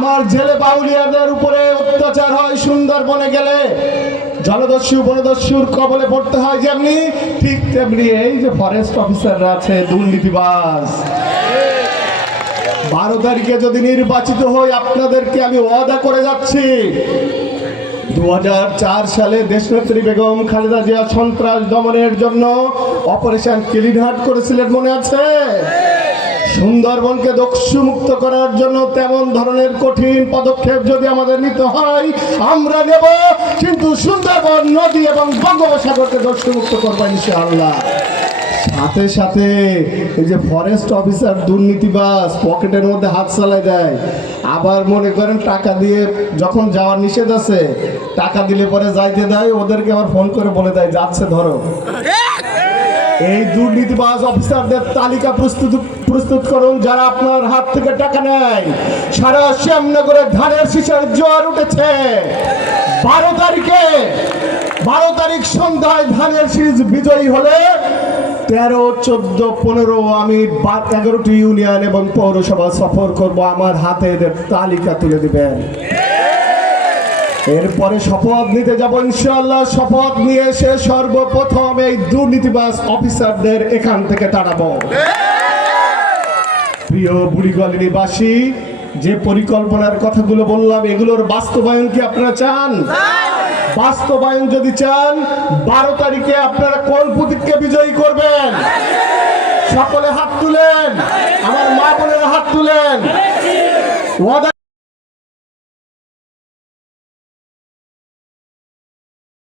আমার জেলে বাউলিয়াদের উপরে অত্যাচার হয় সুন্দরবনে গেলে, জলদস্যু বনদস্যুর কবলে পড়তে হয় যেমনি, ঠিক তেমনি এই যে ফরেস্ট অফিসাররা আছে দুর্নীতিবাজ। 12 তারিখে যদি নির্বাচিত হই আপনাদেরকে আমি ওয়াদা করে যাচ্ছি, 2004 সালে দেশনেত্রী বেগম খালেদা জিয়া সন্ত্রাস দমনের জন্য অপারেশন ক্লিন হার্ট করেছিলেন, মনে আছে? সুন্দরবনকে দস্যুমুক্ত করার জন্য তেমন ধরনের কঠিন পদক্ষেপ যদি আমাদের নিতে হয় আমরা নেব, কিন্তু সুন্দরবন নদী এবং বঙ্গোপসাগরকে দস্যুমুক্ত করবো ইনশাআল্লাহ। সাথে সাথে এই যে ফরেস্ট অফিসার দুর্নীতিবাজ পকেটের মধ্যে হাত চালাই দেয়, আবার মনে করেন টাকা দিয়ে যখন যাওয়ার নিষেধ আছে, টাকা দিলে পরে যাইতে দেয়, ওদেরকে আবার ফোন করে বলে দেয় যাচ্ছে ধরো। এই দুর্নীতিবাজ অফিসারদের তালিকা প্রস্তুত করুন যারা আপনার হাত থেকে টাকা নেয়। সারা শ্যামনগরে ধানের শীষের জোয়ার উঠেছে। 12 তারিখ সন্ধ্যায় ধানের শীষ বিজয়ী হলে 13, 14, 15 আমি 11টি ইউনিয়ন এবং পৌরসভা সফর করব, আমার হাতে এদের তালিকা তুলে দিবেন। এরপরে শপথ নিতে যাব ইনশাআল্লাহ। শপথ নিয়ে এসে সর্বপ্রথম এই দুর্নীতিবাজ অফিসারদের এখান থেকে তাড়াবো। প্রিয় বুড়িগোয়ালিবাসী, যে পরিকল্পনার কথাগুলো বললাম এগুলোর বাস্তবায়ন কি আপনারা চান? বাস্তবায়ন যদি চান 12 তারিখে আপনারা কোন প্রতীককে বিজয়ী করবেন? সকলে হাত তুলেন, আমার মা বোনেরা হাত তুলেন।